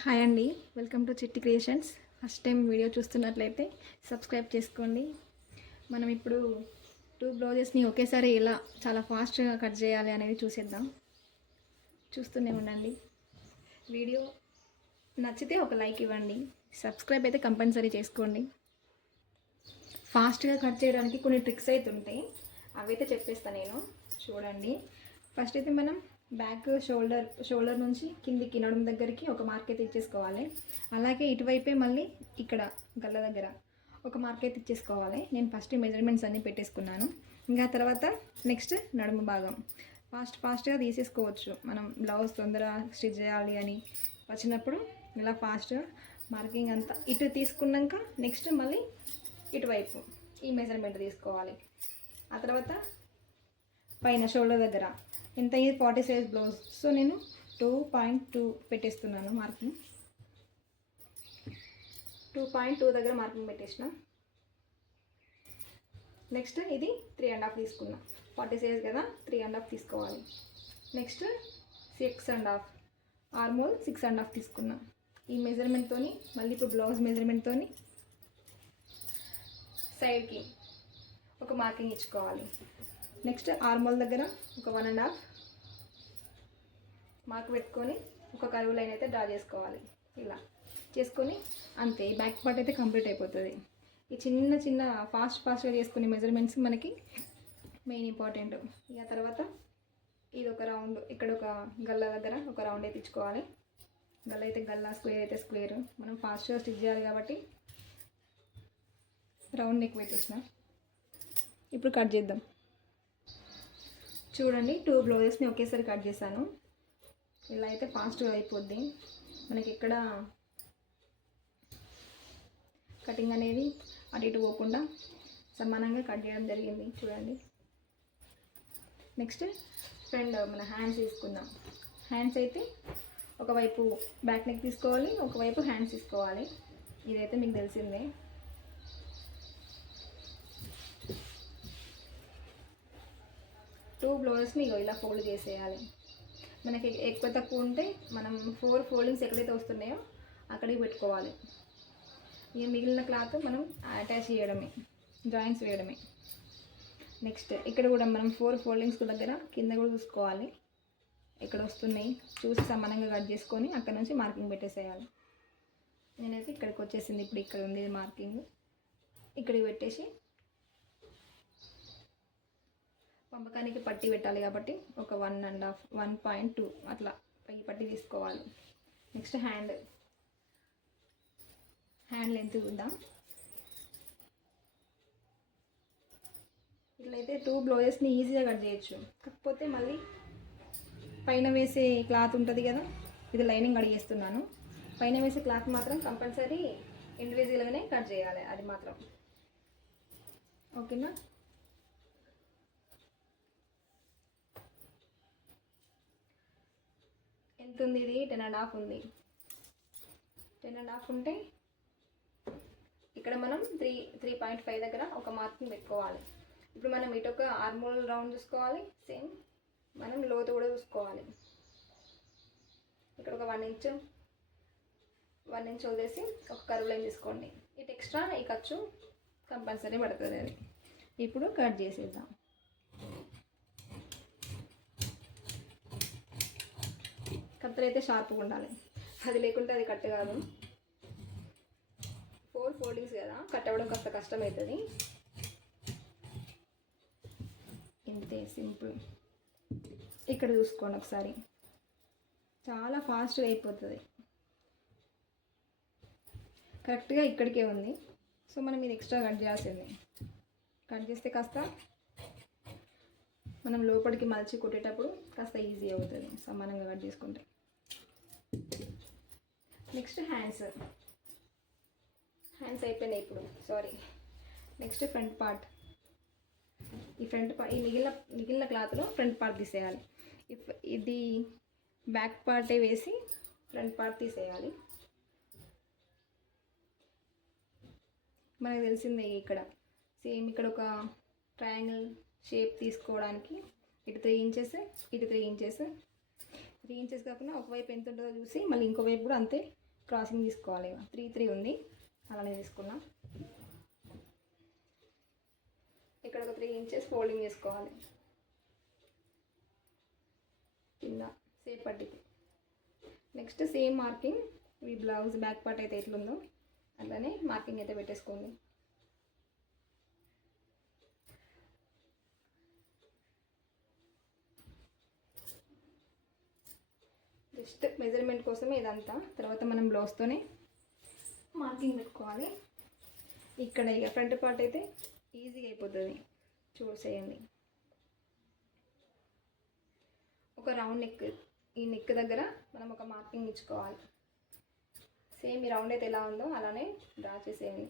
Hi అండి, welcome to చిట్టి creations. First time video చూస్తున్నట్లయితే సబ్స్క్రైబ్ చేసుకోండి. మనం ఇప్పుడు 2 బ్లౌజెస్ని ఒకేసారి ఎలా చాలా ఫాస్ట్గా కట్ చేయాలి అనేది చూసేద్దాం. చూస్తూనే ఉండండి. వీడియో నచ్చితే ఒక లైక్ ఇవ్వండి. సబ్స్క్రైబ్ అయితే కంపల్సరీ చేసుకోండి. ఫాస్ట్గా కట్ చేయడానికి కొన్ని ట్రిక్స్ అయితే ఉంటాయి, అవి అయితే చెప్పేస్తాను నేను. చూడండి. ఫస్ట్ అయితే మనం బ్యాక్ షోల్డర్ నుంచి కిందికి నడుము దగ్గరికి ఒక మార్క్ అయితే ఇచ్చేసుకోవాలి. అలాగే ఇటువైపే మళ్ళీ ఇక్కడ గల్ల దగ్గర ఒక మార్క్ అయితే ఇచ్చేసుకోవాలి. నేను ఫస్ట్ మెజర్మెంట్స్ అన్నీ పెట్టేసుకున్నాను. ఇంకా తర్వాత నెక్స్ట్ నడుము భాగం ఫాస్ట్గా తీసేసుకోవచ్చు. మనం బ్లౌజ్ తొందరగా స్టిచ్ చేయాలి అని వచ్చినప్పుడు ఇలా ఫాస్ట్గా మార్కింగ్ అంతా ఇటు తీసుకున్నాక నెక్స్ట్ మళ్ళీ ఇటువైపు ఈ మెజర్మెంట్ తీసుకోవాలి. ఆ తర్వాత పైన షోల్డర్ దగ్గర ఎంత ఇది 40 సైజ్ బ్లౌజ్, సో నేను 2.2 పెట్టేస్తున్నాను మార్కింగ్. 2.2 దగ్గర మార్కింగ్ పెట్టేసిన. నెక్స్ట్ ఇది 3.5 తీసుకున్నా. 40 సైజ్ కదా, 3.5 తీసుకోవాలి. నెక్స్ట్ 6.5 ఆర్మోల్ 6.5 తీసుకున్నా. ఈ మెజర్మెంట్తో మళ్ళీ ఇప్పుడు బ్లౌజ్ మెజర్మెంట్తో సైడ్కి ఒక మార్కింగ్ ఇచ్చుకోవాలి. నెక్స్ట్ ఆర్మోల్ దగ్గర ఒక 1.5 మార్క్ పెట్టుకొని ఒక కర్వ్ లైన్ అయితే డ్రా చేసుకోవాలి. ఇలా చేసుకొని అంతే, బ్యాక్ పార్ట్ అయితే కంప్లీట్ అయిపోతుంది. ఈ చిన్న చిన్న ఫాస్ట్గా చేసుకునే మెజర్మెంట్స్ మనకి మెయిన్ ఇంపార్టెంట్. ఇక తర్వాత ఇది ఒక రౌండ్, ఇక్కడ ఒక గల్ల దగ్గర ఒక రౌండ్ అయితే ఇచ్చుకోవాలి. గల్ల అయితే గల్ల, స్క్వేర్ అయితే స్క్వేర్. మనం ఫాస్ట్గా స్టిచ్ చేయాలి కాబట్టి రౌండ్ నెక్ పెట్టేసిన. ఇప్పుడు కట్ చేద్దాం. చూడండి, 2 బ్లౌజెస్ని ఒకేసారి కట్ చేశాను. ఇలా అయితే ఫాస్ట్గా అయిపోద్ది. మనకి ఇక్కడ కటింగ్ అనేది అటు ఇటు పోకుండా సమానంగా కట్ చేయడం జరిగింది. చూడండి. నెక్స్ట్ ఫ్రంట్ మన హ్యాండ్స్ తీసుకుందాం. హ్యాండ్స్ అయితే ఒకవైపు బ్యాక్ నెక్ తీసుకోవాలి, ఒకవైపు హ్యాండ్స్ తీసుకోవాలి. ఇదైతే మీకు తెలిసిందే. టూ బ్లౌజెస్ని ఇలా ఫోల్డ్ చేసేయాలి. మనకి ఎక్కువ తక్కువ ఉంటే మనం 4 ఫోల్డింగ్స్ ఎక్కడైతే వస్తున్నాయో అక్కడికి పెట్టుకోవాలి. ఇక మిగిలిన క్లాత్ మనం అటాచ్ చేయడమే, జాయింట్స్ వేయడమే. నెక్స్ట్ ఇక్కడ కూడా మనం 4 ఫోల్డింగ్స్ దగ్గర కింద కూడా చూసుకోవాలి ఎక్కడ వస్తున్నాయి, చూసి సమానంగా కట్ చేసుకొని అక్కడ నుంచి మార్కింగ్ పెట్టేసేయాలి. నేనైతే ఇక్కడికి వచ్చేసింది. ఇప్పుడు ఇక్కడ ఉంది మార్కింగ్, ఇక్కడికి పెట్టేసి పంపకానికి పట్టి పెట్టాలి కాబట్టి ఒక 1.5 1.2 అట్లా పై పట్టి తీసుకోవాలి. నెక్స్ట్ హ్యాండ్ లెంత్ చూద్దాం. ఇట్లయితే 2 బ్లౌజెస్ని ఈజీగా కట్ చేయొచ్చు. కాకపోతే మళ్ళీ పైన వేసే క్లాత్ ఉంటుంది కదా, ఇది లైనింగ్ అడిగేస్తున్నాను. పైన వేసే క్లాత్ మాత్రం కంపల్సరీ ఇండివిజువల్గానే కట్ చేయాలి, అది మాత్రం ఓకేనా. ఎంత ఉంది? ఇది 10.5 ఉంది. 10.5 ఉంటే ఇక్కడ మనం 3.5 దగ్గర ఒక మార్కింగ్ పెట్టుకోవాలి. ఇప్పుడు మనం ఇటు ఒక ఆర్మోల్ రౌండ్ చూసుకోవాలి, సేమ్ మనం లోతు కూడా చూసుకోవాలి. ఇక్కడ ఒక 1 ఇంచ్ వదిలేసి ఒక కర్వ్ లైన్ తీసుకోండి. ఇటు ఎక్స్ట్రా ఈ ఖర్చు కంపల్సరీ పడుతుంది. అది ఇప్పుడు కట్ చేసేద్దాం. కత్తెర అయితే షార్ప్గా ఉండాలి, అది లేకుంటే అది కట్ కాదు. 4 ఫోల్డింగ్స్ కదా, కట్ అవ్వడం కాస్త కష్టమవుతుంది. ఇంతే, సింపుల్. ఇక్కడ చూసుకోండి ఒకసారి, చాలా ఫాస్ట్గా అయిపోతుంది. కరెక్ట్గా ఇక్కడికే ఉంది, సో మనం ఇది ఎక్స్ట్రా కట్ చేయాల్సింది. కట్ చేస్తే కాస్త మనం లోపలికి మలిచి కొట్టేటప్పుడు కాస్త ఈజీ అవుతుంది సమానంగా కట్ చేసుకుంటే. నెక్స్ట్ హ్యాండ్స్ అయిపోయినాయి ఇప్పుడు, సారీ. Next front part. ఈ మిగిలిన క్లాత్లో ఫ్రంట్ పార్ట్ తీసేయాలి. ఇది బ్యాక్ పార్టే వేసి ఫ్రంట్ పార్ట్ తీసేయాలి. మనకు తెలిసిందే ఇక్కడ సేమ్ ఇక్కడ ఒక ట్రయాంగిల్ షేప్ తీసుకోవడానికి ఇటు 3 ఇంచెస్, ఇటు 3 ఇంచెస్. 3 ఇంచెస్ కాకుండా ఒకవైపు ఎంత ఉంటుందో చూసి మళ్ళీ ఇంకోవైపు కూడా అంతే క్రాసింగ్ తీసుకోవాలి. 3 ఉంది, అలానే తీసుకున్నా. ఇక్కడ ఒక 3 ఇంచెస్ ఫోల్డింగ్ చేసుకోవాలి కింద సేప్ పట్టికి. నెక్స్ట్ సేమ్ మార్కింగ్ ఈ బ్లౌజ్ బ్యాక్ పార్ట్ అయితే ఎట్లుందో అలానే మార్కింగ్ అయితే పెట్టేసుకోండి. జస్ట్ మెజర్మెంట్ కోసమే ఇదంతా. తర్వాత మనం బ్లౌజ్తోనే మార్కింగ్ పెట్టుకోవాలి. ఇక్కడ ఇక ఫ్రంట్ పార్ట్ అయితే ఈజీగా అయిపోతుంది, చూసేయండి. ఒక రౌండ్ నెక్, ఈ నెక్ దగ్గర మనం ఒక మార్కింగ్ ఇచ్చుకోవాలి. సేమ్ ఈ రౌండ్ అయితే ఎలా ఉందో అలానే డ్రా చేసేయండి.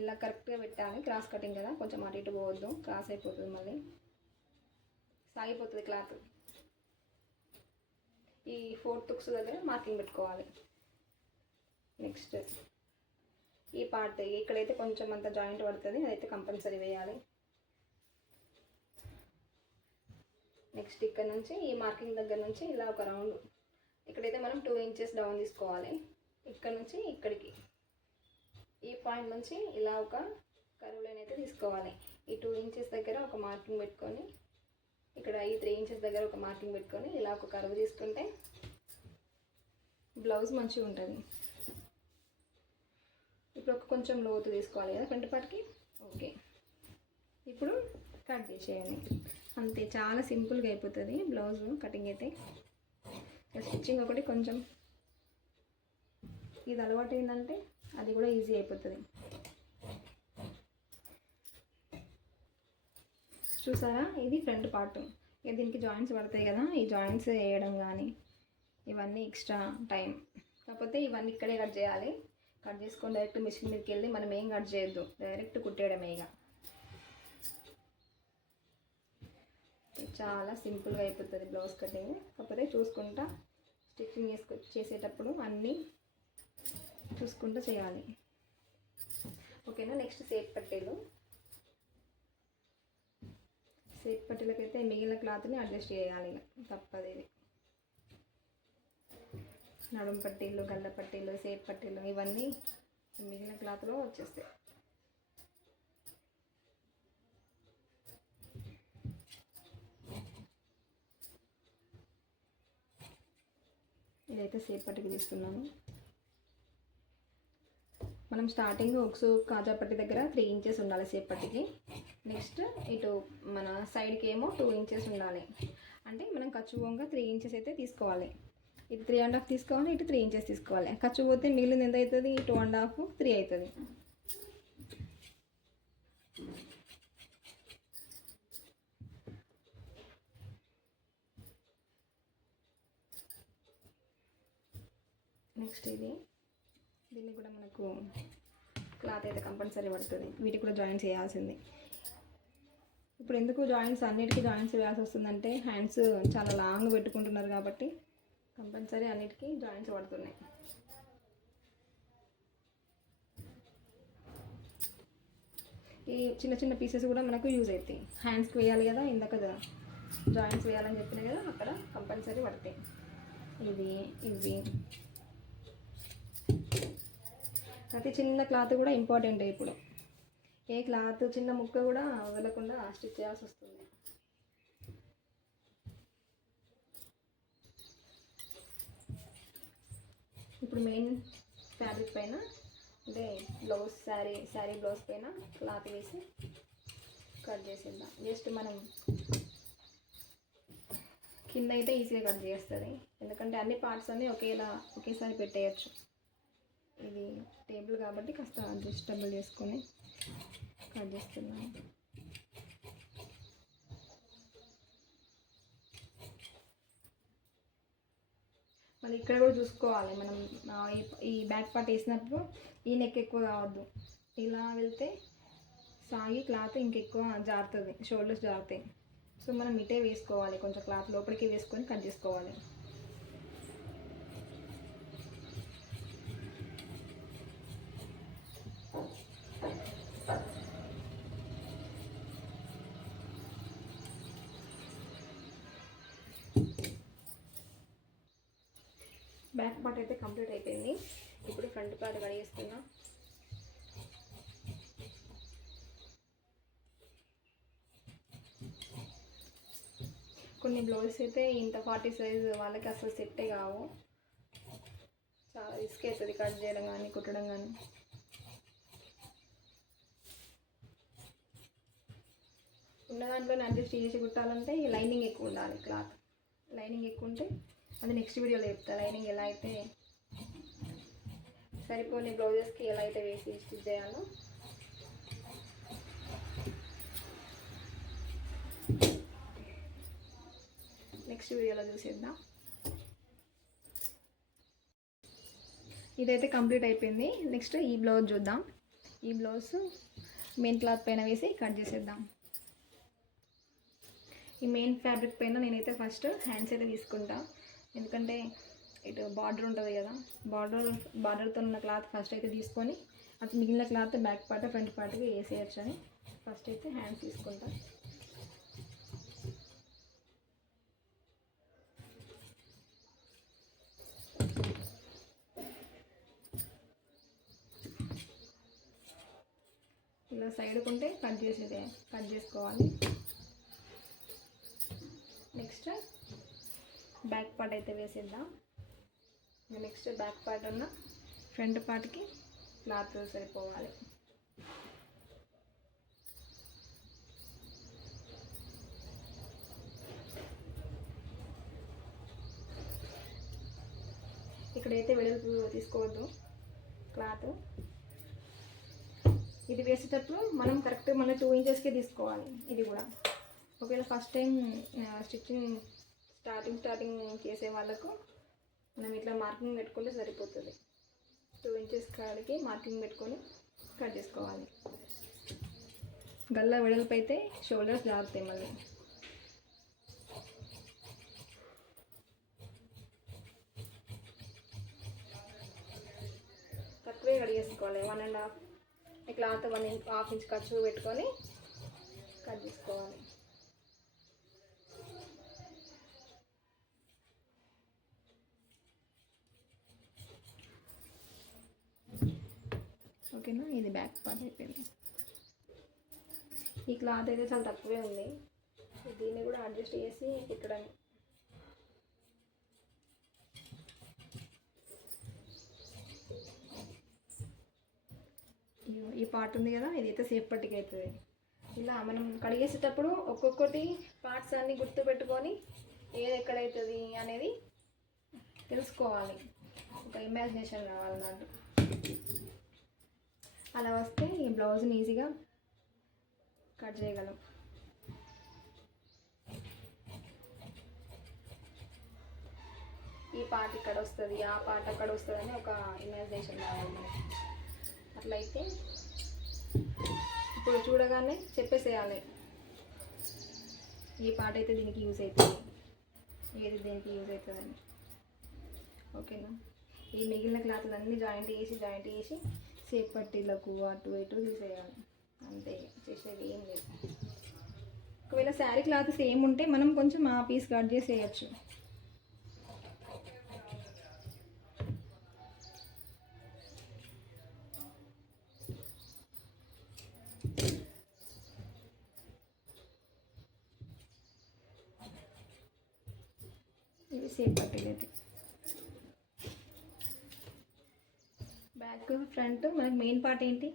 ఇలా కరెక్ట్గా పెట్టాలి. క్రాస్ కటింగ్ కదా, కొంచెం అటు ఇటు పోవద్దు, క్రాస్ అయిపోతుంది, మళ్ళీ సాగిపోతుంది క్లాత్. ఈ 4 తుక్స్ దగ్గర మార్కింగ్ పెట్టుకోవాలి. నెక్స్ట్ ఈ పార్ట్ ఇక్కడైతే కొంచెం అంత జాయింట్ పడుతుంది, అదైతే కంపల్సరీ వేయాలి. నెక్స్ట్ ఇక్కడ నుంచి ఈ మార్కింగ్ దగ్గర నుంచి ఇలా ఒక రౌండ్, ఇక్కడైతే మనం 2 ఇంచెస్ డౌన్ తీసుకోవాలి. ఇక్కడ నుంచి ఇక్కడికి ఈ పాయింట్ నుంచి ఇలా ఒక కర్వ్ లైన్ అయితే తీసుకోవాలి. ఈ 2 ఇంచెస్ దగ్గర ఒక మార్కింగ్ పెట్టుకొని, ఇక్కడ ఈ 3 ఇంచెస్ దగ్గర ఒక మార్కింగ్ పెట్టుకొని ఇలా ఒక కర్వ్ తీసుకుంటే బ్లౌజ్ మంచిగా ఉంటుంది. ఇప్పుడు ఒక కొంచెం లోతు తీసుకోవాలి కదా ఫ్రంట్ పార్ట్కి. ఓకే, ఇప్పుడు కట్ చేసేయండి. అంతే, చాలా సింపుల్గా అయిపోతుంది బ్లౌజ్ కటింగ్ అయితే. స్టిచ్చింగ్ ఒకటి కొంచెం ఇది అలవాటు ఏంటంటే అది కూడా ఈజీ అయిపోతుంది. చూసారా, ఇది ఫ్రంట్ పార్ట్. ఇక దీనికి జాయింట్స్ పడతాయి కదా, ఈ జాయింట్స్ వేయడం కానీ ఇవన్నీ ఎక్స్ట్రా టైం. కాకపోతే ఇవన్నీ ఇక్కడే కట్ చేయాలి. కట్ చేసుకొని డైరెక్ట్ మిషన్ మీదకి వెళ్ళి మనం ఏం కట్ చేయొద్దు, డైరెక్ట్ కుట్టేయడమే. ఇక చాలా సింపుల్గా అయిపోతుంది బ్లౌజ్ కటింగ్. కాకపోతే చూసుకుంటా స్టిచ్చింగ్ చేసేటప్పుడు అన్నీ చూసుకుంటూ చేయాలి. ఓకేనా. నెక్స్ట్ సేప్ పట్టీలు. సేప్ పట్టీలకైతే మిగిలిన క్లాత్ని అడ్జస్ట్ చేయాలి, తప్పదు. ఇది నడుం పట్టీలు, గల్ల పట్టీలు, సేప్ పట్టీలు ఇవన్నీ మిగిలిన క్లాత్లో వచ్చేస్తాయి. ఇదైతే సేప్ పట్టీకి తీస్తున్నాను. మనం స్టార్టింగ్ ఉక్సు కాజా పట్టి దగ్గర 3 ఇంచెస్ ఉండాలి సేప్ పట్టికి. నెక్స్ట్ ఇటు మన సైడ్కి ఏమో 2 ఇంచెస్ ఉండాలి. అంటే మనం ఖర్చు పోగా 3 ఇంచెస్ అయితే తీసుకోవాలి. ఇటు 3.5 తీసుకోవాలి, ఇటు 3 ఇంచెస్ తీసుకోవాలి. ఖర్చు పోతే మిగిలింది ఎంత అవుతుంది? 2.5, 3 అవుతుంది. నెక్స్ట్ దీన్ని కూడా మనకు క్లాత్ అయితే కంపల్సరీ పడుతుంది. వీటికి కూడా జాయింట్స్ వేయాల్సింది. ఇప్పుడు ఎందుకు జాయింట్స్ అన్నిటికీ జాయింట్స్ వేయాల్సి వస్తుందంటే హ్యాండ్స్ చాలా లాంగ్ పెట్టుకుంటున్నారు కాబట్టి కంపల్సరీ అన్నిటికీ జాయింట్స్ పడుతున్నాయి. ఈ చిన్న చిన్న పీసెస్ కూడా మనకు యూజ్ అవుతాయి. హ్యాండ్స్కి వేయాలి కదా, ఇందాక జాయింట్స్ వేయాలని చెప్పినా కదా, అక్కడ కంపల్సరీ పడతాయి. ఇవి ప్రతి చిన్న క్లాత్ కూడా ఇంపార్టెంట్. ఇప్పుడు ఏ క్లాత్ చిన్న ముక్క కూడా వదలకుండా స్టిచ్ చేయాల్సి వస్తుంది. ఇప్పుడు మెయిన్ ఫ్యాబ్రిక్ పైన అంటే బ్లౌజ్ శారీ బ్లౌజ్ పైన క్లాత్ వేసి కట్ చేసేద్దాం. జస్ట్ మనం కింద అయితే ఈజీగా కట్ చేస్తుంది, ఎందుకంటే అన్ని పార్ట్స్ అన్నీ ఒకేసారి పెట్టేయచ్చు. ఇది టేబుల్ కాబట్టి కాస్త అడ్జస్టబుల్ చేసుకొని కట్ చేస్తున్నాను. మళ్ళీ ఇక్కడ కూడా చూసుకోవాలి మనం, ఈ బ్యాక్ పార్ట్ వేసినప్పుడు ఈ నెక్ ఎక్కువ కావద్దు. ఇలా వెళ్తే సాగి క్లాత్ ఇంకెక్కువ జారుతుంది, షోల్డర్స్ జారుతాయి. సో మనం ఇటే వేసుకోవాలి, కొంచెం క్లాత్ లోపలికి వేసుకొని కట్ చేసుకోవాలి. బ్యాక్ పార్ట్ అయితే కంప్లీట్ అయిపోయింది. ఇప్పుడు ఫ్రంట్ పార్ట్ కడిగేస్తున్నా. కొన్ని బ్లౌజెస్ అయితే ఇంత 40 సైజ్ వాళ్ళకి అసలు సెట్టే కావు. చాలా రిస్క్ అవుతుంది కట్ చేయడం కానీ కుట్టడం కానీ. ఉన్న దాంట్లోనే అడ్జస్ట్ చేసి కుట్టాలంటే లైనింగ్ ఎక్కువ ఉండాలి. క్లాత్ లైనింగ్ ఎక్కువ ఉంటే అది నెక్స్ట్ వీడియోలో చెప్తా. లైనింగ్ ఎలా అయితే సరిపోని బ్లౌజెస్కి ఎలా అయితే వేసి స్టిచ్ చేయాలో. నెక్స్ట్ వీడియోలో చూసేద్దాం. ఇదైతే కంప్లీట్ అయిపోయింది. నెక్స్ట్ ఈ బ్లౌజ్ చూద్దాం. ఈ బ్లౌజ్ మెయిన్ క్లాత్ పైన వేసి కట్ చేసేద్దాం. ఈ మెయిన్ ఫ్యాబ్రిక్ పైన నేనైతే ఫస్ట్ హ్యాండ్స్ అయితే తీసుకుంటా. ఎందుకంటే ఇటు బార్డర్ ఉంటుంది కదా, బార్డర్తో ఉన్న క్లాత్ ఫస్ట్ అయితే తీసుకొని అటు మిగిలిన క్లాత్ బ్యాక్ పార్ట్ ఫ్రంట్ పార్ట్కి వేసేయచ్చు అని ఫస్ట్ అయితే హ్యాండ్స్ తీసుకుంటా. ఇలా సైడ్కు ఉంటే కట్ చేసుకోవాలి. నెక్స్ట్ బ్యాక్ పార్ట్ అయితే వేసేద్దాం. నెక్స్ట్ బ్యాక్ పార్ట్ ఉన్న ఫ్రంట్ పార్ట్కి క్లాత్ సరిపోవాలి. ఇక్కడైతే వెడల్పు తీసుకోవద్దు క్లాత్. ఇది వేసేటప్పుడు మనం కరెక్ట్ మళ్ళీ 2 ఇంచెస్కే తీసుకోవాలి. ఇది కూడా ఒకవేళ ఫస్ట్ టైం స్టిచ్చింగ్ స్టార్టింగ్ చేసే వాళ్ళకు మనం ఇట్లా మార్కింగ్ పెట్టుకుంటే సరిపోతుంది. 2 ఇంచెస్ కాడికి మార్కింగ్ పెట్టుకొని కట్ చేసుకోవాలి. గల్ల వెడల్పు అయితే షోల్డర్స్ జారుతాయి. మళ్ళీ తక్కువే కడిగేసుకోవాలి. 1.5 క్లాత్ 1.5 ఇంచ్ ఖర్చు పెట్టుకొని కట్ చేసుకోవాలి. ఓకేనా, ఇది బ్యాక్ పార్ట్ అయిపోయింది. ఈ క్లాత్ అయితే చాలా తక్కువే ఉంది. దీన్ని కూడా అడ్జస్ట్ చేసి కుట్టడం. ఈ పార్ట్ ఉంది కదా, ఇదైతే సేఫ్ పట్టిక అవుతుంది. ఇలా మనం కడిగేసేటప్పుడు ఒక్కొక్కటి పార్ట్స్ అన్నీ గుర్తు పెట్టుకొని ఏది ఎక్కడవుతుంది అనేది తెలుసుకోవాలి. ఒక ఇమాజినేషన్ కావాలి నాకు. అలా వస్తే ఈ బ్లౌజ్ని ఈజీగా కట్ చేయగలం. ఈ పార్ట్ ఇక్కడ వస్తుంది, ఆ పార్ట్ అక్కడ వస్తుంది అని ఒక ఇమాజినేషన్ కావాలి మనకి. అట్లయితే ఇప్పుడు చూడగానే చెప్పేసేయాలి ఈ పార్ట్ అయితే దీనికి యూజ్ అవుతుంది, ఏది దీనికి యూజ్ అవుతుందని. ఓకేనా, ఈ మిగిలిన క్లాత్లు అన్నీ జాయింట్ చేసి సేప్ పట్టీలకు అటు ఇటు తీసేయాలి. అంతే, చేసేది ఏం లేదు. ఒకవేళ శారీ క్లాత్ సేమ్ ఉంటే మనం కొంచెం ఆ పీస్ కట్ చేసేయచ్చు. ఇది సేప్ పట్టీలైతే బ్యాక్ ఫ్రంట్. మనకి మెయిన్ పార్ట్ ఏంటి,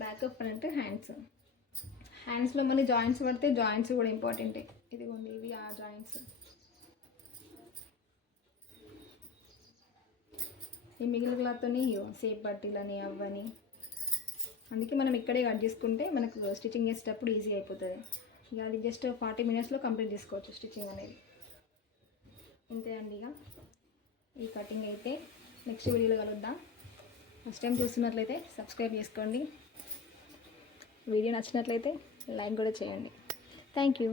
బ్యాక్ ఫ్రంట్ హ్యాండ్స్. హ్యాండ్స్లో మన జాయింట్స్ పడితే జాయింట్స్ కూడా ఇంపార్టెంటే. ఇదిగోండి, ఇవి ఆ జాయింట్స్. ఈ మిగిలిన క్లాత్తోని సేప్ పట్టీలని అవ్వని, అందుకే మనం ఇక్కడే కట్ చేసుకుంటే మనకు స్టిచ్చింగ్ చేసేటప్పుడు ఈజీ అయిపోతుంది. ఇక అది జస్ట్ 40 మినిట్స్లో కంప్లీట్ చేసుకోవచ్చు స్టిచ్చింగ్ అనేది. అంతే అండి. ఇక ఈ కటింగ్ అయితే నెక్స్ట్ వీడియోలో కలుద్దాం. ఫస్ట్ టైం చూస్తున్నట్లయితే సబ్స్క్రైబ్ చేసుకోండి. వీడియో నచ్చినట్లయితే లైక్ కూడా చేయండి. Thank you.